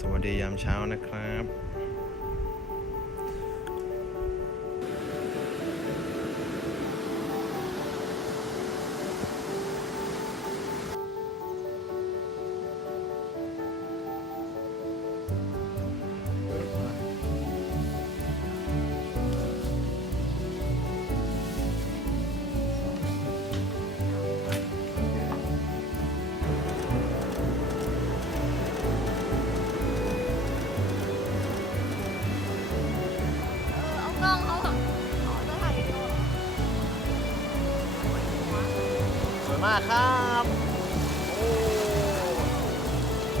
สวัสดียามเช้านะครับ